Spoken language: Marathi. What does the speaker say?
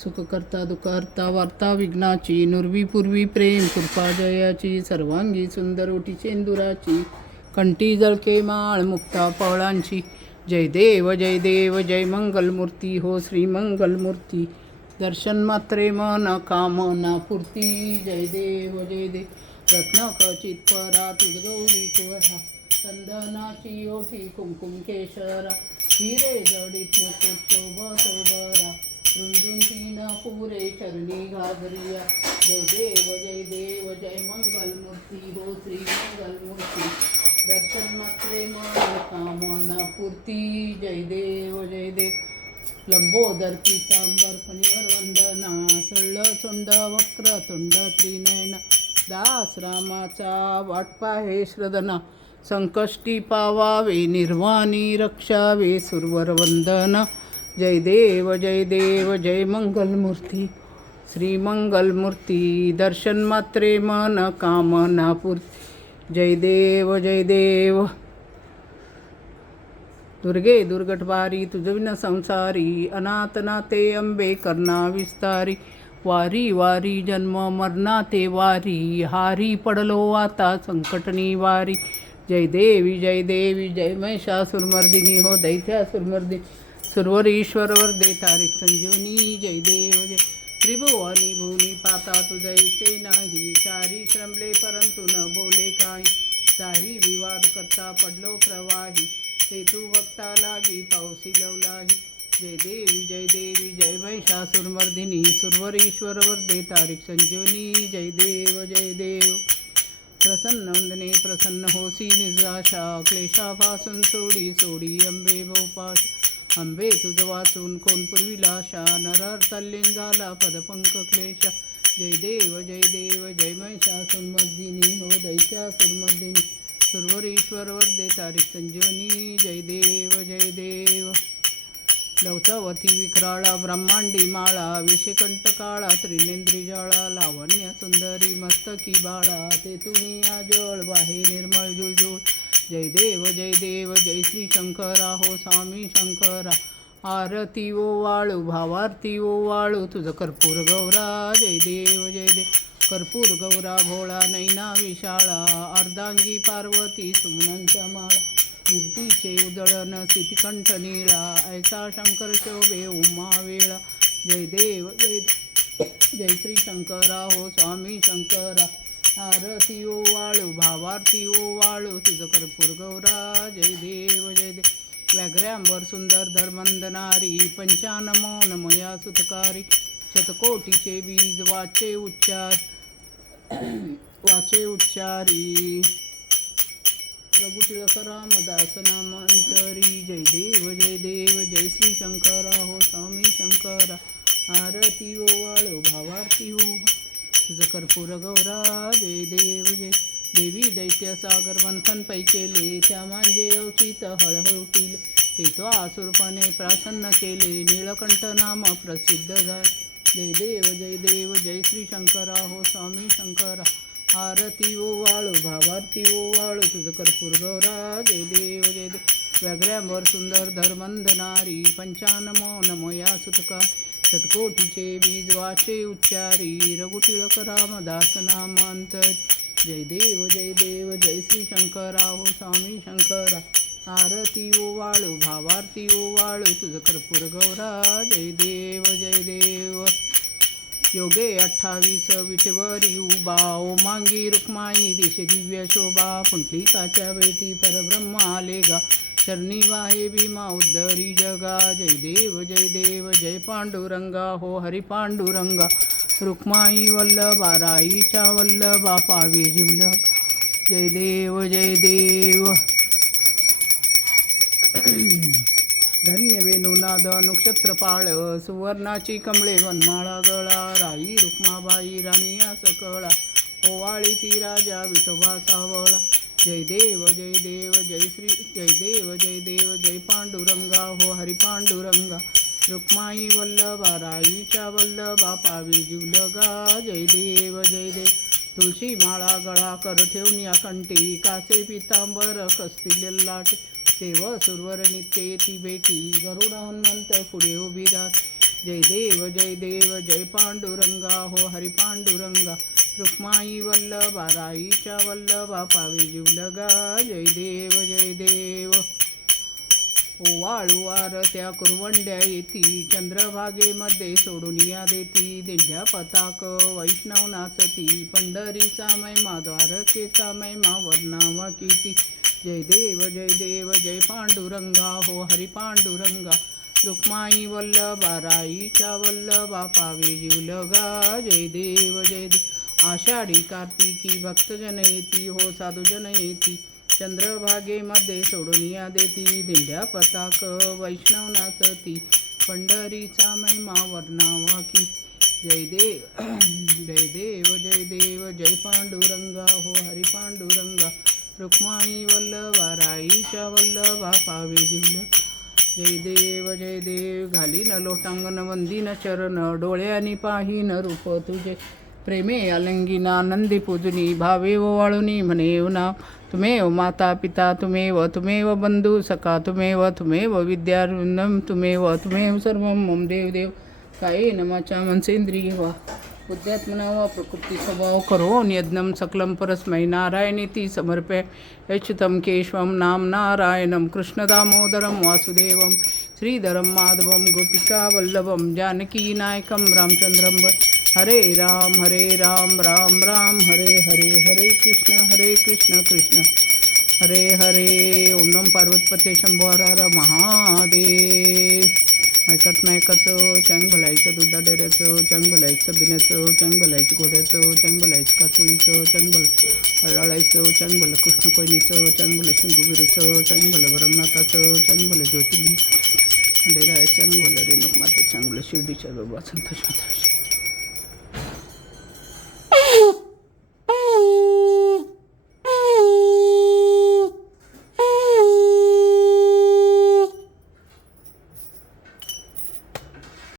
सुखकर्ता दुःखहर्ता वार्ता विघ्नाची नुरवी पूर्वी प्रेम कृपा जयाची सर्वांगी सुंदर ओटी चेंदुराची कंठी जळके माळ मुक्ता पवळांची जय देव जय मंगलमूर्ती हो श्री मंगलमूर्ती दर्शन मात्रे मन कामना पूर्ती जय देव रत्न खचित परा तुझ गौरी कुवरा चंदनाची ओठी कुमकुम केशरा हिरे जडित मुकुट शोभा रुंजून तीन पुरे चरणी घागरिया जय देव जय मंगलमूर्ती हो श्री मंगलमूर्ती दर्शन मात्रे मन कामना पूर्ती जय देव लंबोदर पीतांबर फणीवर वंदना सळ्ळ सोंड वक्र तुंड त्रिनयना दास रामाचा वाटपा हे श्रदना संकष्टी पावावे निर्वाणी रक्षावे सुरवर वंदना जय देव जय मंगलमूर्ती श्री मंगलमूर्ती दर्शन मात्रे मन कामना पूर्ती जय देव दुर्गे दुर्गटवारी तुझविन संसारी अनाथ नाते अंबे कर्णा विस्तारी वारी वारी जन्म मरणाते वारी हारी पडलो आता संकटनी वारी जय देवी जय महिषासुरमर्दिनी हो दैत्यासुरमर्दिनी सुरवरीश्वर वरदे तारिक संजीवनी जय देव त्रिभुवनी भूनी पाता तुझैसे नाही चारी श्रमले परंतु न बोले काही काही विवाद करता पडलो प्रवाही ते तू वक्ता लागी पावसी लवलाही जय देवी जय महिषासुरमर्दिनी सुरवरीश्वर वरदे तारिक संजीवनी जय देव प्रसन्न प्रसन्न होसी निजाशा क्लेशापासून सोडी अंबे भोपाश अंबे तुझ वाचून कोण पुरविला शा नरर तल्लीन झाला पदपंक क्लेशा जय देव जय महिषासुरमर्दिनी हो दैत्यासुरमर्दिनी सुरवरीश्वर वरदे तारिक संजीवनी जय देव लवतावती विक्राळा ब्रह्मांडी माळा विषेकंठकाळा त्रिनेंद्रिजाळा लावण्य सुंदरी मस्तकी बाळा तेतुनी आजळ वाहे निर्मळ जुळजुळ जय देव जय श्री शंकरा हो स्वामी शंकरा आरती ओ वाळू भावारती ओ वाळू तुझ कर्पूर गौरा जय देव कर्पूर गौरा भोळा नैना विशाळा अर्धांगी पार्वती सुमनांच्या माळा कीर्तीचे उदळण स्थितिकंठ नीळा ऐसा शंकर शोभे उमा वेळा जय देव जय श्री शंकरा हो स्वामी शंकरा आरती ओ वाळू भावारती ओ वाळू तुझ कर्पूर गौरा जय देव व्याघ्र्यांवर सुंदर धर्मंदनारी पंचानमो नमया सुतकारी शतकोटीचे बीज वाचे उच्चारी रघुटिळक रामदास नामांतरी जय देव जय श्री शंकरा हो स्वामी शंकरा आरती ओ वाळू भावारती ओ तुझ कर्पूर गौरा जय देवी दैत्य सागर मंथन पै केले त्या मांजे अवचित हळहळतील ते तो आसुरपणे प्रसन्न केले नीलकंठ नाम प्रसिद्ध झाले जय देव जय श्री शंकरा हो स्वामी शंकरा आरती ओ वाळू भावारती ओ वाळू तुझ कर्पूर गौरा जय देव व्याघ्र्यांवर सुंदर धर्मंदनारी पंचानमो नमया सुतका शतकोटीचे बीज वाचे उच्चारी रघुटिळक रामदास नामांतर जय देव जय श्री शंकरा हो स्वामी शंकरा आरती ओ वाळू भावारती ओ वाळू तुझ कर्पूर गौरा जय देव योगे 28 विटेवरी उभा ओ मांगी रुक्माई दिशे दिव्य शोभा पुंडलिकाच्या बेटी परब्रह्म आले गा चरणी वाहे भीमा उद्धरी जगा जय देव जय पांडुरंगा हो हरी पांडुरंगा रुक्माई वल्लभा राईच्या वल्लभा पावे जिवलग जय देव धन्य वेणुनाद नक्षत्रपाळ सुवर्णाची कमळे वनमाळा गळा राई रुक्माबाई रानिया सकळा ओवाळी ती राजा विठोबा सावळा जय देव जय पांडुरंगा हो हरी पांडुरंगा रुक्माई वल्लभा राईच्या वल्लभा पावे जिवलगा जय देव तुळशी माळा गळा कर ठेवून या कंठी कासे पितांबर कसतील लाटे देव सुरवर नित्य येती भेटी गरुड हनुमंत पुढे उभी रात. जय देव जय पांडुरंगा हो हरी पांडुरंगा. रुक्माई वल्लभा राईच्या वल्लभा पावे जीवलगा. जय देव ओवाळू आरत्या कुरवंड्या येती चंद्रभागेमध्ये सोडून या देती. दिंड्या पताक वैष्णव नाचती पंढरीचा महिमा द्वारकेचा महिमा वर्णावा किती. जय देव जय पांडुरंगा हो हरी पांडुरंगा. रुक्माई वल्लभा राईच्या वल्लभा पावे जीवलगा. जय देव आषाढी कार्तिकी भक्तजन येती हो साधुजन येती चंद्रभागेमध्ये सोडून या देती. दिंड्या पताक वैष्णव नाचती पंढरीचा महिमा वर्णावा की. जय देव जय पांडुरंगा हो हरी पांडुरंगा. रुक्माई वल्लभा राईच्या वल्लभा पावे जीवलगा. जय देव घालीन लोटांगण वंदीन चरण डोळ्यांनी पाहीन रूप तुझे. प्रेमे अलंगिना नंदी पूजनी भावे वाळुनी म्हणेव नाव. तुमेव माता पिता तुमेव बंधू सखा तुमेव विद्यावृंदम तुमेव सर्वं मम देव. कायेन वाचा मनसेंद्रिये वा बुद्ध्यात्मना वा प्रकृती स्वभाव करोन यज्ञं सकलं परस्मै नारायणीति समर्पये. अच्युतं केशवं नाम नारायणं कृष्णदामोदरं वासुदेवं श्रीधरं माधवं गोपिकावल्लभं जानकीनायकं रामचन्द्रं भजे. हरे राम राम राम हरे कृष्ण कृष्ण हरे हरे. ओम नम पार्वतीपते शंभो हर हर महादेव. मैकाचं चंग भलायचं दुधा डेऱ्याचं चंग भलायचं बिण्याचं चंग भलायचं घोड्याचं चंग भलायचं काचुळीचं चंग भलं अळायचं चंग भलं कृष्ण कोयनेचं चंग भलं शिंगुबिरूचं चंग भलं ब्रह्मनाथाचं चंग भलं ज्योतिर्लिंग खंडेरायाचं चंग भलं रेणुक माते चंग भलं शिर्डीच्या बाबा संतोष माता.